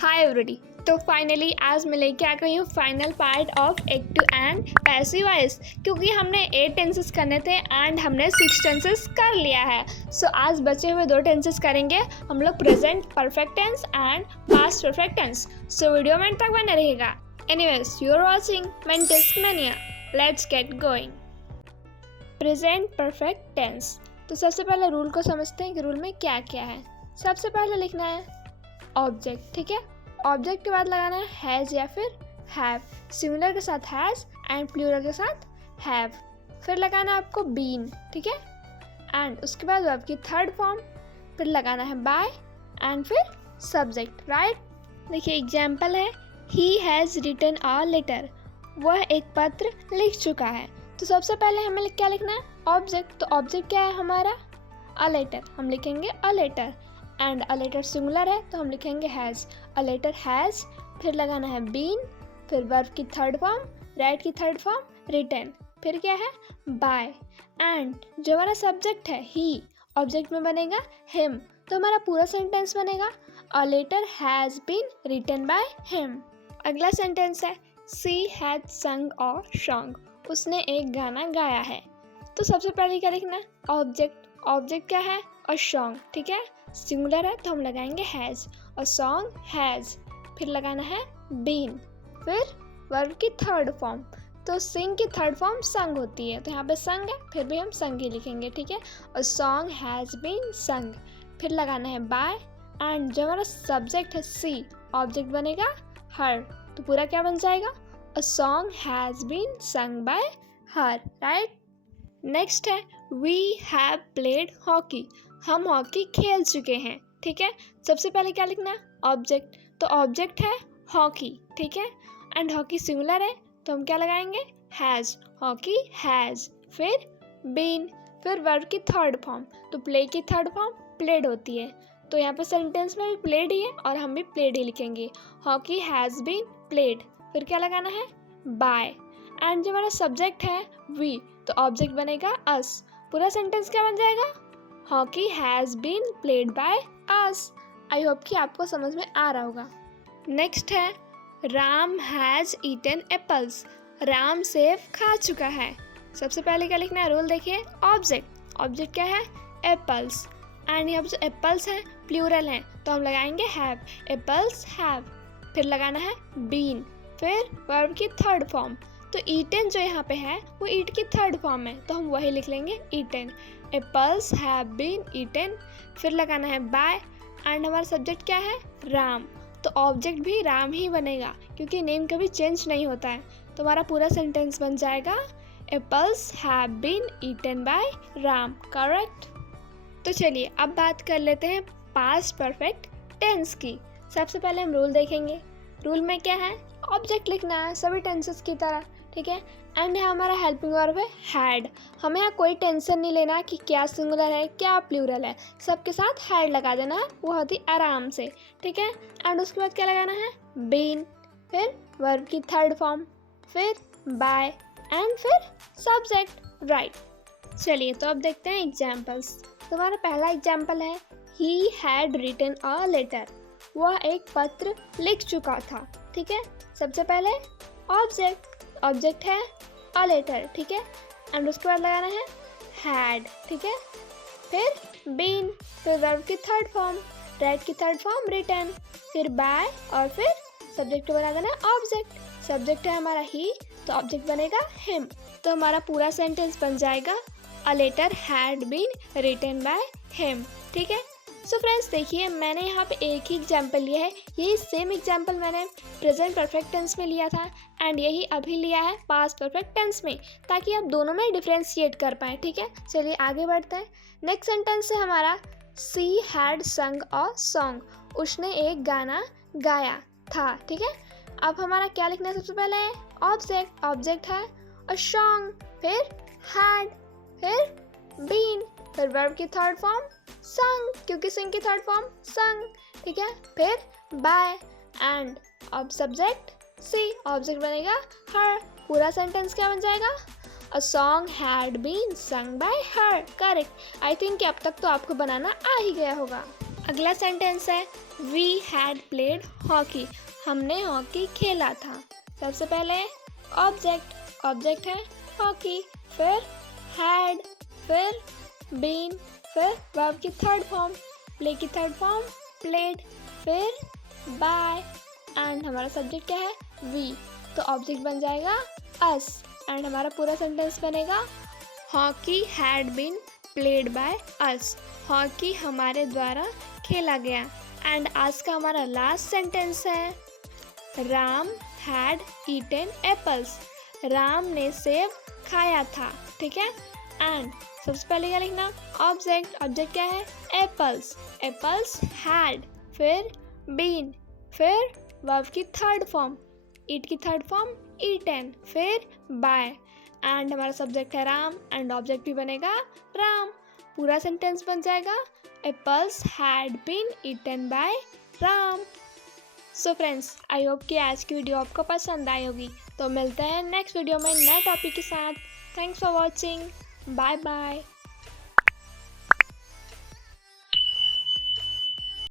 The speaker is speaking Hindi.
Hi everybody. तो फाइनली आज मैं लेके आ गई हूँ final part of active and passive voice, क्योंकि हमने 8 टेंसेस करने थे एंड हमने 6 टेंसेस कर लिया है। सो आज बचे हुए 2 टेंसेस करेंगे हम लोग, present perfect tense and past perfect tense. So video में तक बने रहेगा। Anyways, you are watching mantis mania. Let's get going. Present perfect tense. तो सबसे पहले रूल को समझते हैं कि रूल में क्या क्या है। सबसे पहले लिखना है ऑब्जेक्ट, ठीक है। ऑब्जेक्ट के बाद लगाना है हैज़ या फिर हैव। सिंगुलर के साथ हैज़ एंड प्लूरल के साथ हैव। फिर लगाना है आपको बीन, ठीक है। एंड उसके बाद वर्ब की थर्ड फॉर्म, फिर लगाना है बाय एंड फिर सब्जेक्ट, राइट। देखिए एग्जाम्पल है, he has written a letter. वह एक पत्र लिख चुका है। तो सबसे पहले हमें क्या लिखना है, ऑब्जेक्ट। तो ऑब्जेक्ट क्या है हमारा, अ लेटर। हम लिखेंगे a letter and a letter singular है तो हम लिखेंगे हैज़। अ लेटर हैज़, फिर लगाना है बीन, फिर वर्ब की थर्ड फॉर्म, राइट की थर्ड फॉर्म रिटन, फिर क्या है बाय। एंड जो हमारा सब्जेक्ट है ही, ऑब्जेक्ट में बनेगा हिम। तो हमारा पूरा सेंटेंस बनेगा a letter has been written by him. अगला सेंटेंस है she had sung a song. उसने एक गाना गाया है। तो सबसे पहले क्या लिखना है, ऑब्जेक्ट। ऑब्जेक्ट क्या है, अ सॉन्ग, ठीक है। सिंगुलर है तो हम लगाएंगे हैज़। अ सॉन्ग हैज़, फिर लगाना है बीन, फिर वर्ब की थर्ड फॉर्म। तो सिंग की थर्ड फॉर्म संग होती है, तो यहाँ पे संग है, फिर भी हम संग ही लिखेंगे, ठीक है। अ सॉन्ग हैज़ बीन संग, फिर लगाना है बाय। एंड जो हमारा सब्जेक्ट है सी, ऑब्जेक्ट बनेगा हर। तो पूरा क्या बन जाएगा, a song has been sung by her, right. Next है वी हैव प्लेड हॉकी। हम हॉकी खेल चुके हैं, ठीक है। सबसे पहले क्या लिखना है, ऑब्जेक्ट। तो ऑब्जेक्ट है हॉकी, ठीक है। एंड हॉकी सिंगुलर है तो हम क्या लगाएंगे, हैज़। हॉकी हैज़, फिर बीन, फिर वर्ब की थर्ड फॉर्म। तो प्ले की थर्ड फॉर्म प्लेड होती है, तो यहाँ पे सेंटेंस में भी प्लेड ही है और हम भी प्लेड ही लिखेंगे। हॉकी हैज़ बीन प्लेड, फिर क्या लगाना है बाय। एंड जो हमारा सब्जेक्ट है वी, तो ऑब्जेक्ट बनेगा अस। पूरा सेंटेंस क्या बन जाएगा, hockey has been played by us. I hope कि आपको समझ में आ रहा होगा। नेक्स्ट है Ram has eaten apples. Ram सेब खा चुका है। सबसे पहले क्या लिखना है, रूल देखिए, ऑब्जेक्ट। ऑब्जेक्ट क्या है, एप्पल्स। एंड यहाँ पर जो एप्पल्स हैं प्लूरल हैं तो हम लगाएंगे हैव। एप्पल्स हैव, फिर लगाना है बीन, फिर वर्ब की थर्ड फॉर्म। तो ईटन जो यहाँ पे है वो ईट की थर्ड फॉर्म है तो हम वही लिख लेंगे eaten. Apples have been eaten, फिर लगाना है बाय। एंड हमारा सब्जेक्ट क्या है, राम। तो ऑब्जेक्ट भी राम ही बनेगा क्योंकि नेम कभी चेंज नहीं होता है। तो हमारा पूरा सेंटेंस बन जाएगा apples have been eaten by Ram, correct. तो चलिए अब बात कर लेते हैं पास्ट परफेक्ट टेंस की। सबसे पहले हम रूल देखेंगे। रूल में क्या है, ऑब्जेक्ट लिखना है सभी टेंसेस की तरह, ठीक है। एंड यहाँ हमारा हेल्पिंग वर्ब है हैड। हमें यहाँ कोई टेंशन नहीं लेना कि क्या सिंगुलर है क्या प्लूरल है, सबके साथ हैड लगा देना है बहुत ही आराम से, ठीक है। एंड उसके बाद क्या लगाना है, बीन, फिर वर्ब की थर्ड फॉर्म, फिर बाय एंड फिर सब्जेक्ट, राइट। चलिए तो अब देखते हैं एग्जाम्पल्स। तो हमारा पहला एग्जाम्पल है he had written a letter. वह एक पत्र लिख चुका था, ठीक है। सबसे पहले ऑब्जेक्ट। ऑब्जेक्ट है अ लेटर, ठीक है। एंड उसके बाद लगाना है हैड, ठीक है। फिर बीन, फिर वर्ब की थर्ड फॉर्म, राइट की थर्ड फॉर्म रिटन, फिर बाय और फिर सब्जेक्ट बना देना ऑब्जेक्ट। सब्जेक्ट है हमारा ही तो ऑब्जेक्ट बनेगा हिम। तो हमारा पूरा सेंटेंस बन जाएगा a letter had been written by him, ठीक है। सो फ्रेंड्स देखिए मैंने यहाँ पे एक ही एग्जाम्पल लिया है। यही सेम एग्जाम्पल मैंने प्रेजेंट परफेक्ट टेंस में लिया था एंड यही अभी लिया है पास्ट परफेक्ट टेंस में, ताकि आप दोनों में डिफ्रेंशिएट कर पाएँ, ठीक है। चलिए आगे बढ़ते हैं। नेक्स्ट सेंटेंस है हमारा she had sung a song. उसने एक गाना गाया था, ठीक है। अब हमारा क्या लिखना है, सबसे पहले है ऑब्जेक्ट। ऑब्जेक्ट है अ सॉन्ग, फिर हैड, फिर बीन, फिर वर्ब की थर्ड फॉर्म संग, क्योंकि सिंग की थर्ड फॉर्म संग, ठीक है। फिर बाय एंड अब सब्जेक्ट सी, ऑब्जेक्ट बनेगा हर। पूरा सेंटेंस क्या बन जाएगा, a song had been sung by her, correct. I think कि अब तक तो आपको बनाना आ ही गया होगा। अगला सेंटेंस है वी हैड प्लेड हॉकी, हमने हॉकी खेला था। सबसे पहले ऑब्जेक्ट है हॉकी, फिर हैड, फिर बीन, फिर वर्ब की थर्ड फॉर्म, प्ले की थर्ड फॉर्म प्लेड, फिर बाय एंड हमारा सब्जेक्ट क्या है वी, तो ऑब्जेक्ट बन जाएगा अस एंड हमारा पूरा सेंटेंस बनेगा hockey had been played by us, hockey हमारे द्वारा खेला गया। एंड आज का हमारा लास्ट सेंटेंस है Ram had eaten apples, Ram ने सेब खाया था। ठीक है, एंड सबसे पहले क्या लिखना ऑब्जेक्ट क्या है एप्पल्स हैड, फिर बीन, फिर वर्ब की थर्ड फॉर्म, ईट की थर्ड फॉर्म ईटन, फिर बाय एंड हमारा सब्जेक्ट है राम एंड ऑब्जेक्ट भी बनेगा राम। पूरा सेंटेंस बन जाएगा apples had been eaten by Ram. So friends, I hope कि आज की वीडियो आपको पसंद आई होगी। तो मिलते हैं नेक्स्ट वीडियो में नए टॉपिक के साथ। Thanks for watching, bye bye.